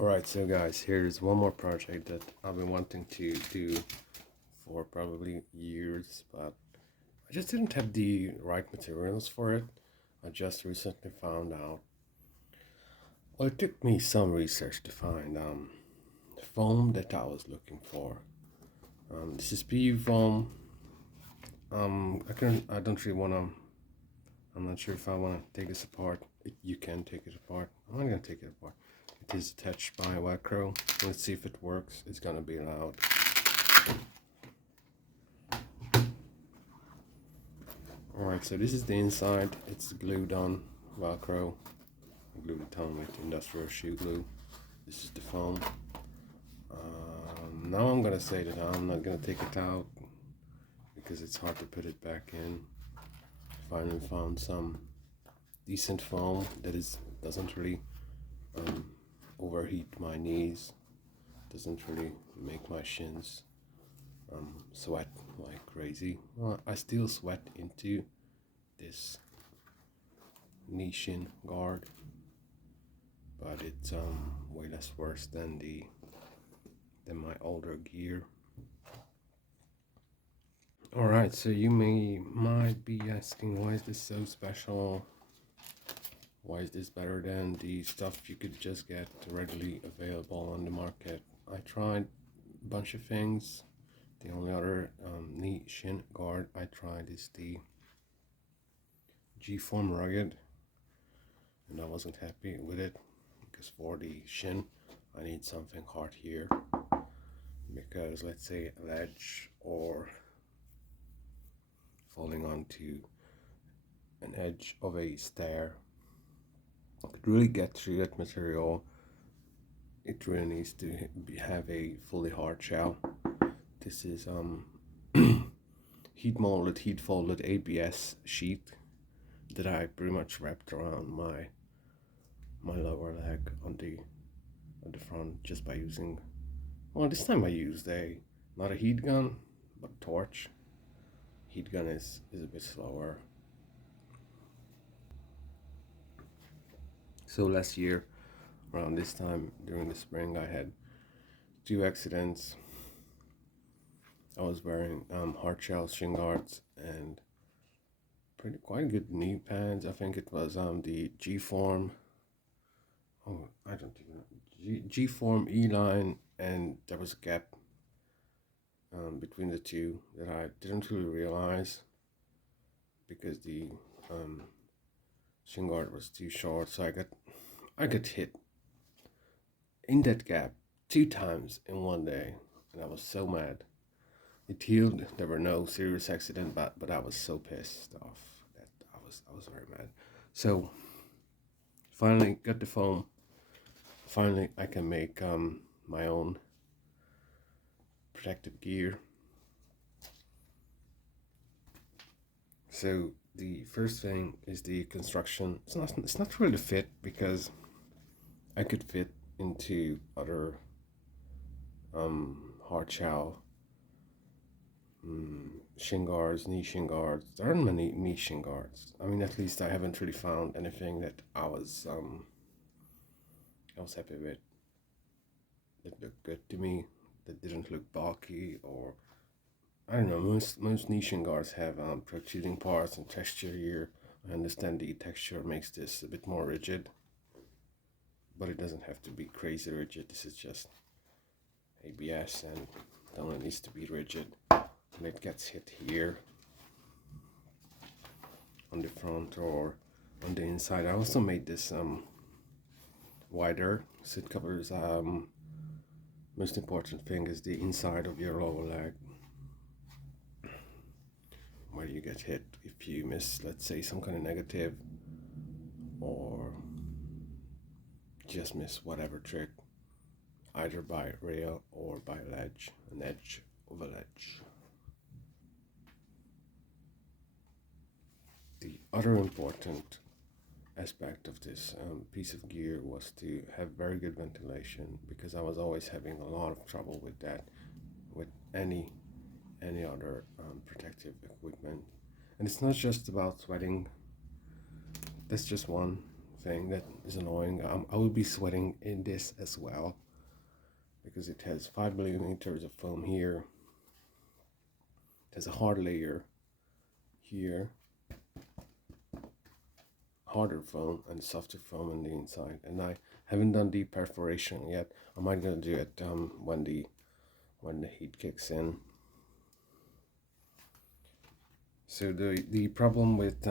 Alright, so guys, here's one more project that I've been wanting to do for probably years, but I just didn't have the right materials for it. I just recently found out. Well, it took me some research to find the foam that I was looking for. This is PU foam. I don't really wanna. I'm not sure if I wanna take this apart. You can take it apart. I'm not gonna take it apart. It is attached by Velcro. Let's see if it works. It's gonna be loud. Alright, so this is the inside. It's glued on Velcro. I glued it on with industrial shoe glue. This is the foam. Now I'm gonna say that I'm not gonna take it out because it's hard to put it back in. Finally found some decent foam that doesn't really overheat my knees. Doesn't really make my shins sweat like crazy. Well, I still sweat into this knee shin guard, but it's way less worse than my older gear. Alright, so you might be asking, why is this so special? Why is this better than the stuff you could just get readily available on the market? I tried a bunch of things. The only other knee shin guard I tried is the G-Form Rugged, and I wasn't happy with it because for the shin I need something hard here, because let's say a ledge or falling onto an edge of a stair, I could really get through that material. It really needs to have a fully hard shell. This is heat molded, heat folded ABS sheet that I pretty much wrapped around my lower leg on the front just by using, well, this time I used not a heat gun but a torch. Heat gun is a bit slower. So last year around this time during the spring I had 2 accidents. I was wearing hard shell shin guards and quite good knee pads. I think it was the G-Form. Oh, I don't even know. G-Form E-line, and there was a gap between the two that I didn't really realize because the shin guard was too short. So I got hit in that gap 2 times in one day, and I was so mad. It healed. There were no serious accident, but I was so pissed off that I was very mad. So finally got the foam. Finally I can make my own protective gear. So the first thing is the construction. It's not really fit because I could fit into other hard shell shin guards, knee shin guards. There aren't many knee shin guards. I mean, at least I haven't really found anything that I was happy with, that looked good to me, that didn't look bulky, or I don't know. Most knee shin guards have protruding parts and texture here. I understand the texture makes this a bit more rigid, but it doesn't have to be crazy rigid. This is just ABS, and it only needs to be rigid. And it gets hit here on the front or on the inside. I also made this wider, so it covers most important thing is the inside of your lower leg, where you get hit if you miss, let's say, some kind of negative, or just miss whatever trick, either by rail or by ledge, an edge of a ledge. The other important aspect of this piece of gear was to have very good ventilation, because I was always having a lot of trouble with that with any other protective equipment. And it's not just about sweating. That's just one thing that is annoying. I will be sweating in this as well because it has 5 millimeters of foam here. It has a hard layer here, harder foam and softer foam on the inside. And I haven't done deep perforation yet. I might gonna do it when the heat kicks in. So the problem with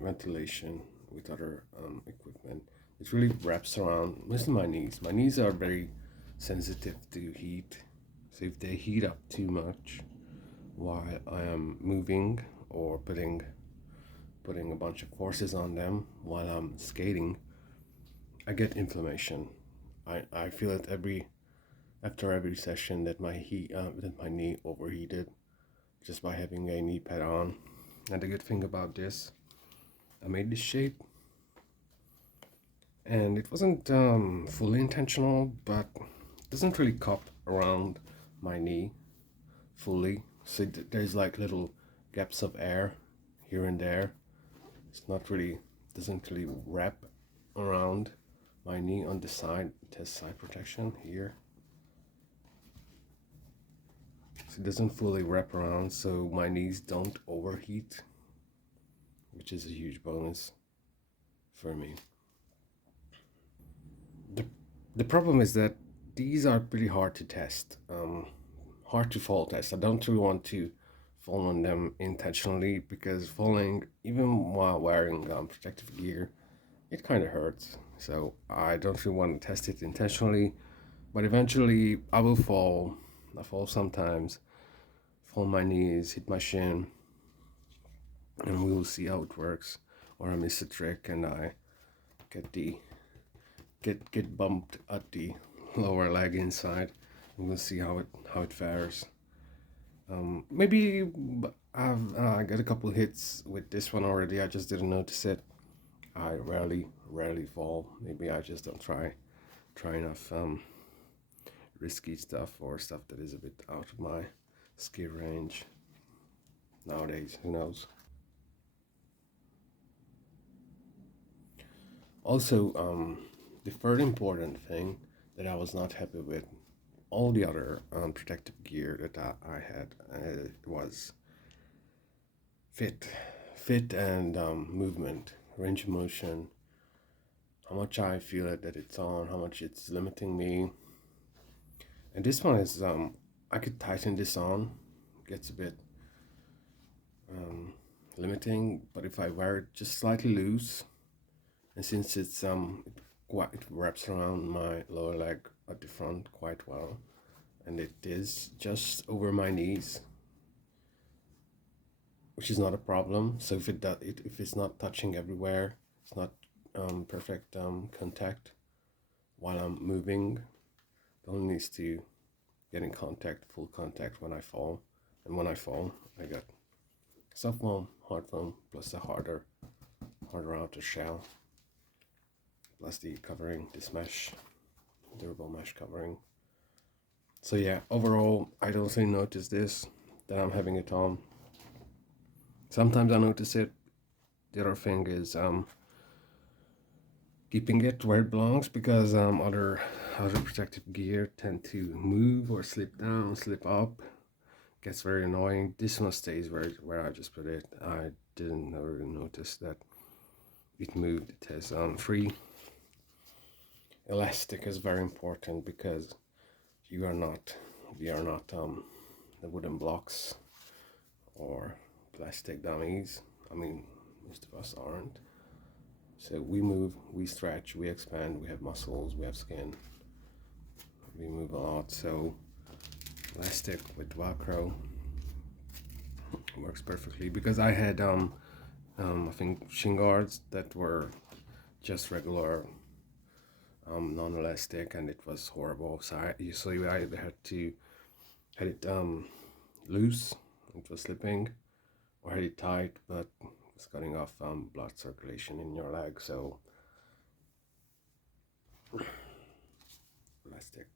ventilation with other equipment, it really wraps around mostly my knees. My knees are very sensitive to heat, so if they heat up too much while I am moving or putting a bunch of forces on them while I'm skating, I get inflammation. I feel it after every session that that my knee overheated just by having a knee pad on. And the good thing about this, I made this shape, and it wasn't fully intentional, but it doesn't really cup around my knee fully. So there's like little gaps of air here and there. It's not really, doesn't really wrap around my knee on the side. It has side protection here. So it doesn't fully wrap around, so my knees don't overheat, which is a huge bonus for me. The problem is that these are pretty hard to test, hard to fall test. I don't really want to fall on them intentionally because falling, even while wearing protective gear, it kind of hurts. So I don't really want to test it intentionally, but eventually I will fall. I fall sometimes, fall on my knees, hit my shin, and we will see how it works. Or I miss a trick and I get the get bumped at the lower leg inside. And we'll see how it fares. Maybe I got a couple hits with this one already. I just didn't notice it. I rarely fall. Maybe I just don't try enough risky stuff or stuff that is a bit out of my skill range nowadays. Who knows? Also, the third important thing that I was not happy with, all the other protective gear that I had was fit, fit and movement, range of motion, how much I feel it that it's on, how much it's limiting me. And this one is I could tighten this on, gets a bit limiting, but if I wear it just slightly loose, and since it wraps around my lower leg at the front quite well, and it is just over my knees, which is not a problem. So if it's not touching everywhere, it's not perfect contact while I'm moving. It only needs to get in contact, full contact when I fall, and when I fall, I get soft foam, hard foam, plus a harder outer shell, plus the covering, this mesh, durable mesh covering. So yeah, overall, I don't really notice this, that I'm having it on. Sometimes I notice it. The other thing is keeping it where it belongs, because other protective gear tend to move or slip down, slip up. Gets very annoying. This one stays where I just put it. I didn't really notice that it moved. It has free elastic is very important because we are not the wooden blocks or plastic dummies. I mean, most of us aren't. So we move, we stretch, we expand, we have muscles, we have skin. We move a lot. So elastic with Velcro works perfectly, because I had I think shin guards that were just regular non-elastic, and it was horrible. So you either had it loose, it was slipping, or had it tight, but it's cutting off blood circulation in your leg. So elastic,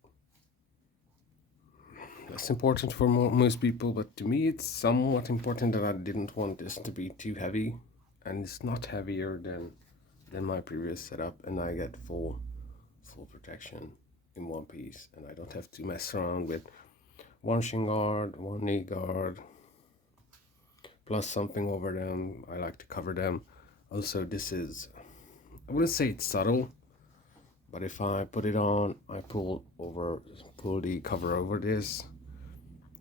that's important for most people, but to me it's somewhat important that I didn't want this to be too heavy, and it's not heavier than than my previous setup, and I get full protection in one piece, and I don't have to mess around with one shin guard, one knee guard, plus something over them. I like to cover them. Also, this is, I wouldn't say it's subtle, but if I put it on, I pull the cover over this.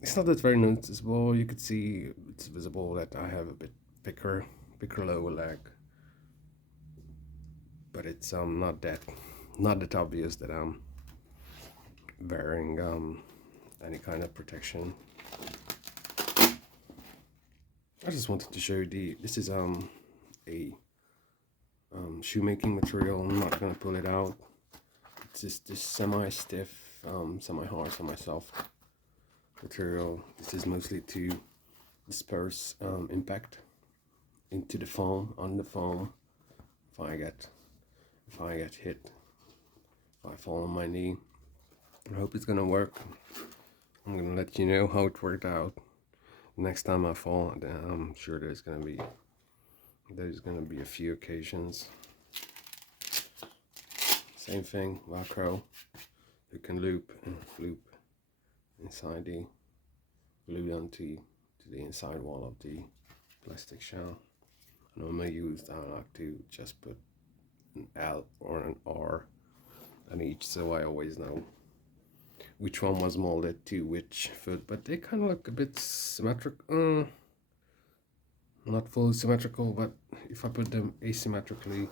It's not that very noticeable. You could see it's visible that I have a bit thicker lower leg, but it's not that obvious that I'm wearing any kind of protection. I just wanted to show you this is a shoemaking material. I'm not gonna pull it out. It's just this semi-stiff, semi-hard, semi-soft material. This is mostly to disperse impact into the foam, on the foam. If I get hit, if I fall on my knee. I hope it's gonna work. I'm gonna let you know how it worked out. Next time I fall, I'm sure there's gonna be a few occasions. Same thing, Velcro. You can loop inside the glued onto the inside wall of the plastic shell. I normally I like to just put an L or an R on each, so I always know which one was molded to which foot. But they kind of look a bit symmetrical, not fully symmetrical. But if I put them asymmetrically,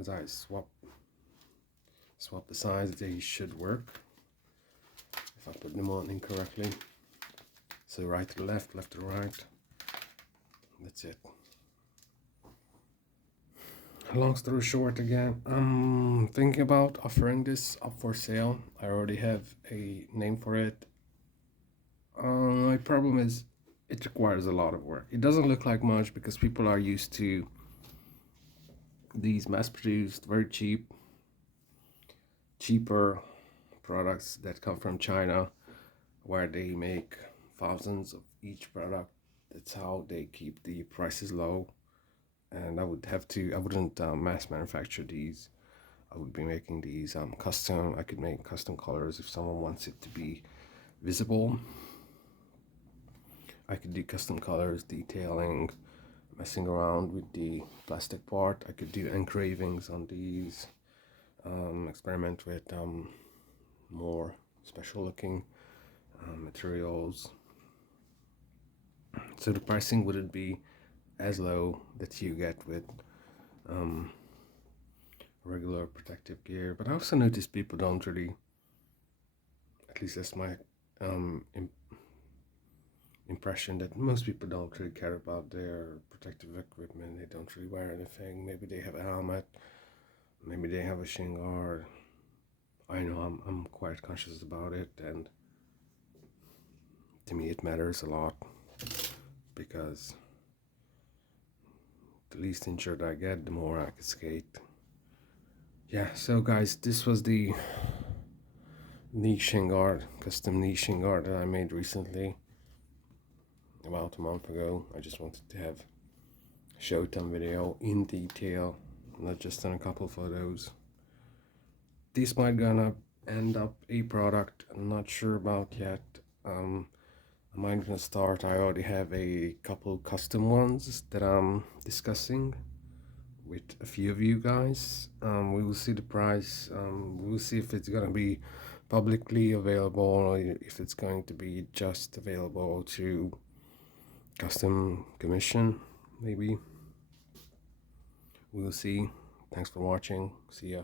as I swap the sides, they should work. If I put them on incorrectly, so right to the left, left to the right. That's it. Long story short, again, I'm thinking about offering this up for sale. I already have a name for it. My problem is it requires a lot of work. It doesn't look like much because people are used to these mass-produced, very cheaper products that come from China, where they make thousands of each product. That's how they keep the prices low. And I wouldn't mass manufacture these. I would be making these custom. I could make custom colors if someone wants it to be visible. I could do custom colors, detailing, messing around with the plastic part. I could do engravings on these, experiment with more special looking materials. So the pricing wouldn't be as low that you get with regular protective gear. But I also notice people don't really, at least that's my impression, that most people don't really care about their protective equipment. They don't really wear anything. Maybe they have a helmet, maybe they have a shin guard. I know I'm quite conscious about it, and to me it matters a lot, because the least injured I get, the more I can skate. Yeah, so guys, this was the knee shin guard, custom knee shin guard that I made recently, about a month ago. I just wanted to have a showtime video in detail, not just on a couple photos. This might gonna end up a product I'm not sure about yet. I might gonna start. I already have a couple custom ones that I'm discussing with a few of you guys. We will see the price. We will see if it's gonna be publicly available or if it's going to be just available to custom commission, maybe. We will see. Thanks for watching. See ya.